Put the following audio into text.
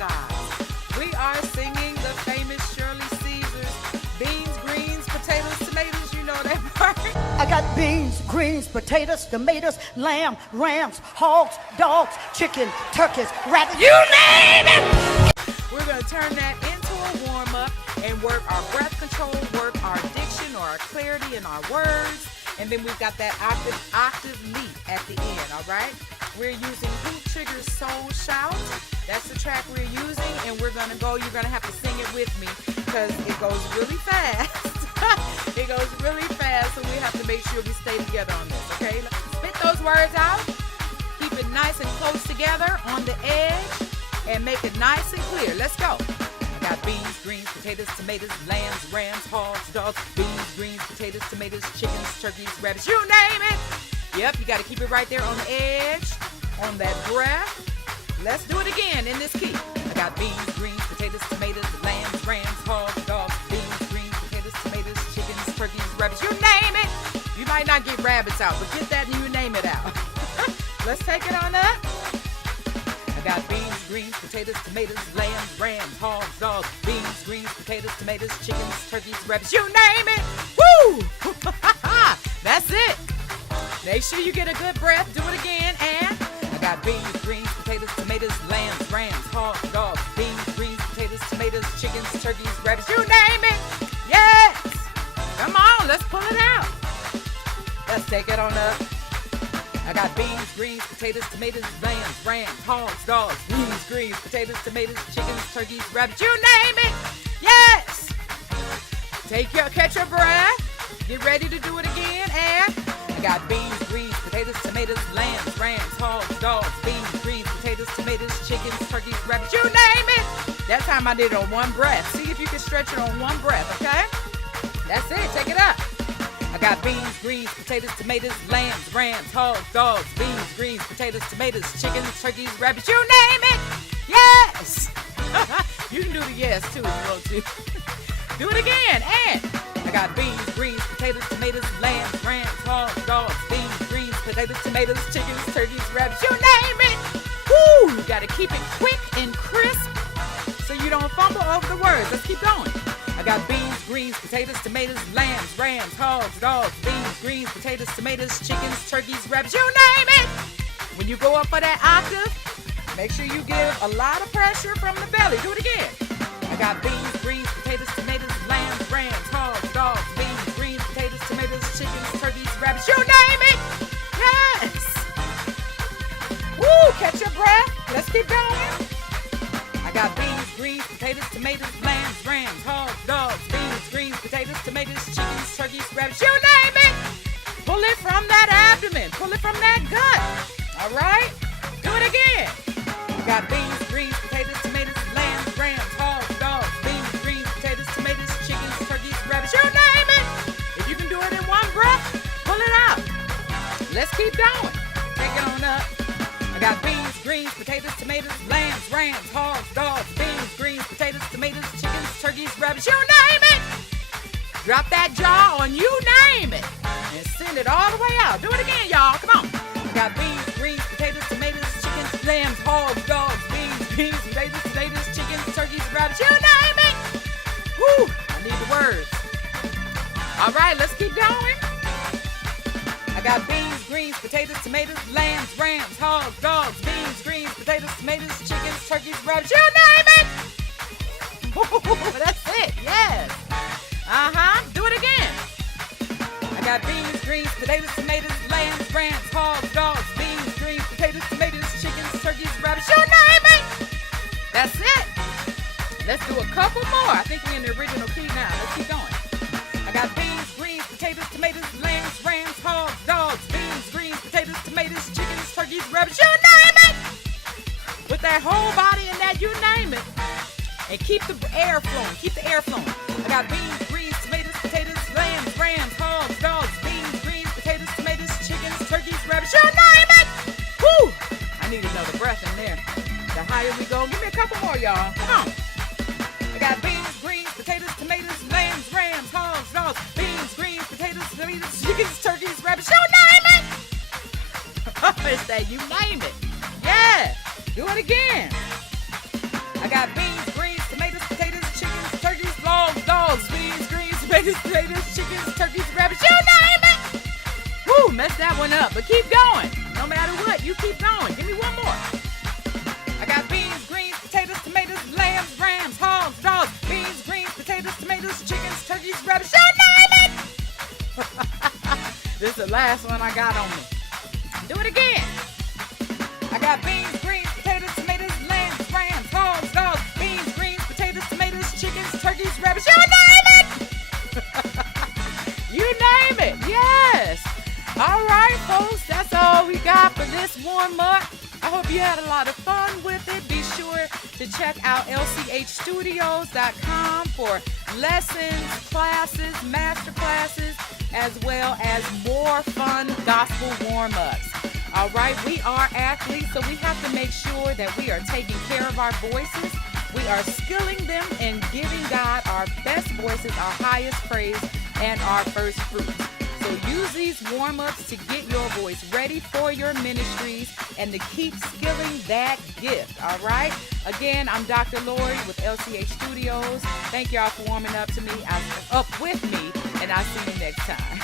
sides. We are singing the famous Shirley Caesar's beans, greens, potatoes, tomatoes. You know that part. I got beans, greens, potatoes, tomatoes, lamb, rams, hogs, dogs, chicken, turkeys, rabbits. You name it! We're going to turn that into a warm-up and work our breath control, work our diction or our clarity in our words. And then we've got that octave leap at the end, all right? We're using Hoop Trigger's Soul Shout. That's the track we're using, and we're going to go. You're going to have to sing it with me because it goes really fast. It goes really fast, so we have to make sure we stay together on this, okay? Spit those words out. Keep it nice and close together on the edge, and make it nice and clear. Let's go. I got beans, greens, potatoes, tomatoes, lambs, rams, hogs, dogs, beans, greens, potatoes, tomatoes, chickens, turkeys, rabbits, you name it. Yep, you got to keep it right there on the edge, on that breath. Let's do it again in this key. I got beans, greens, potatoes, tomatoes, lambs, rams, hogs, dogs, beans, greens, potatoes, tomatoes, chickens, turkeys, rabbits, you name it. You might not get rabbits out, but get that and you name it out. Let's take it on up. I got beans, greens, potatoes, tomatoes, lambs, rams, hogs, dogs, beans, greens, potatoes, tomatoes, chickens, turkeys, rabbits, you name it. Woo! That's it. Make sure you get a good breath. Do it again. And I got beans, greens, potatoes, tomatoes, lambs, rams, hogs, dogs, beans, greens, potatoes, tomatoes, chickens, turkeys, rabbits, you name it. Yes. Come on, let's pull it out. Let's take it on up. I got beans, greens, potatoes, tomatoes, lambs, rams, hogs, dogs, beans, greens, potatoes, tomatoes, chickens, turkeys, rabbits, you name it. Yes. Catch your breath. Get ready to do it again. And I got beans, greens, potatoes, tomatoes, lambs, rams, hogs, dogs, beans, greens, potatoes, tomatoes, chickens, turkeys, rabbits, you name it. That time I did it on one breath. See if you can stretch it on one breath, okay? That's it. Take it up. I got beans, greens, potatoes, tomatoes, lambs, rams, hogs, dogs, beans, greens, potatoes, tomatoes, chickens, turkeys, rabbits, you name it. Yes. You can do the yes too if you want to. Do it again. And I got beans, greens, potatoes, tomatoes, lambs, rams, hogs, dogs, beans, greens, potatoes, tomatoes, chickens, turkeys, rabbits, you name it. Woo! You got to keep it quick and crisp so you don't fumble over the words. Let's keep going. I got beans, greens, potatoes, tomatoes, lambs, rams, hogs, dogs, beans, greens, potatoes, tomatoes, chickens, turkeys, rabbits, you name it. When you go up for that octave, make sure you give a lot of pressure from the belly. Do it again. I got beans, greens, potatoes, tomatoes, lambs, rams, hogs, dogs, beans, greens, potatoes, tomatoes, chickens, turkeys, rabbits, you name it. Yes. Woo, catch your breath. Let's keep going. I got beans, greens, potatoes, tomatoes, lambs, rams, hogs, dogs, beans, greens, potatoes, tomatoes, chickens, turkeys, rabbits, you name it. Pull it from that abdomen. Pull it from that gut. All right? Do it again. I got beans, greens, potatoes, tomatoes, lambs, rams, hogs, dogs, beans, greens, potatoes, tomatoes, chickens, turkeys, rabbits, you name it. If you can do it in one breath, pull it out. Let's keep going. Take it on up. I got beans, greens, potatoes, tomatoes, lambs, rams, hogs, dogs, beans, greens, potatoes, tomatoes, chickens, turkeys, rabbits, you name it. Drop that jaw on you name it. And send it all the way out. Do it again, y'all. Come on. I got beans, greens, potatoes, tomatoes, chickens, lambs, hogs, dogs, beans, greens, potatoes, tomatoes, chickens, turkeys, rabbits, you name it. Woo! I need the words. All right, let's keep going. I got beans, greens, potatoes, tomatoes, lambs, rams, hogs, dogs, beans, greens, potatoes, tomatoes, chickens, turkeys, rabbits, you name it. That's it. Yes. Do it again. I got beans, greens, potatoes, tomatoes, lambs, rams, hogs, dogs, beans, greens, potatoes, tomatoes, chickens, turkeys, rabbits, you name it. That's it. Let's do a couple more. I think we're in the original key now. Let's keep going. I got beans, greens, potatoes, tomatoes, lambs, rams, hogs, dogs, beans, greens, potatoes, tomatoes, chickens, turkeys, rabbits, you name it. With that whole body in that, you name it. And keep the air flowing. Keep the air flowing. I got beans, greens, tomatoes, potatoes, lambs, rams, hogs, dogs, beans, greens, potatoes, tomatoes, chickens, turkeys, rabbits, you name it. Woo! I need another breath in there. The higher we go, give me a couple more, y'all. Come on. I got beans, greens, potatoes, tomatoes, lambs, rams, hogs, dogs, beans, greens, potatoes, tomatoes, chickens, turkeys, rabbits, you name it. It's that you name it. Yeah. Do it again. I got beans, greens, tomatoes, potatoes, chickens, turkeys, logs, dogs, beans, greens, tomatoes, chickens, turkeys, rabbits, you name it. Woo, messed that one up, but keep going. No matter what, you keep going. Give me one more. I got beans, greens, potatoes, tomatoes, lambs, rams, hogs, dogs, beans, greens, potatoes, tomatoes, chickens, turkeys, rabbits, you name it. This is the last one I got on me. Do it again. I got beans, greens, potatoes, tomatoes, lambs, rams, hogs, dogs, beans, greens, potatoes, tomatoes, chickens, turkeys, rabbits, you name it. You name it, yes. All right, folks, that's all we got for this warm-up. I hope you had a lot of fun with it. Be sure to check out lchstudios.com for lessons, classes, master classes, as well as more fun gospel warm-ups. All right, we are athletes, so we have to make sure that we are taking care of our voices. We are skilling them and giving God our best voices, our highest praise, and our first fruits. So use these warm-ups to get your voice ready for your ministries and to keep skilling that gift, all right? Again, I'm Dr. Lori with LCH Studios. Thank y'all for warming up with me, and I'll see you next time.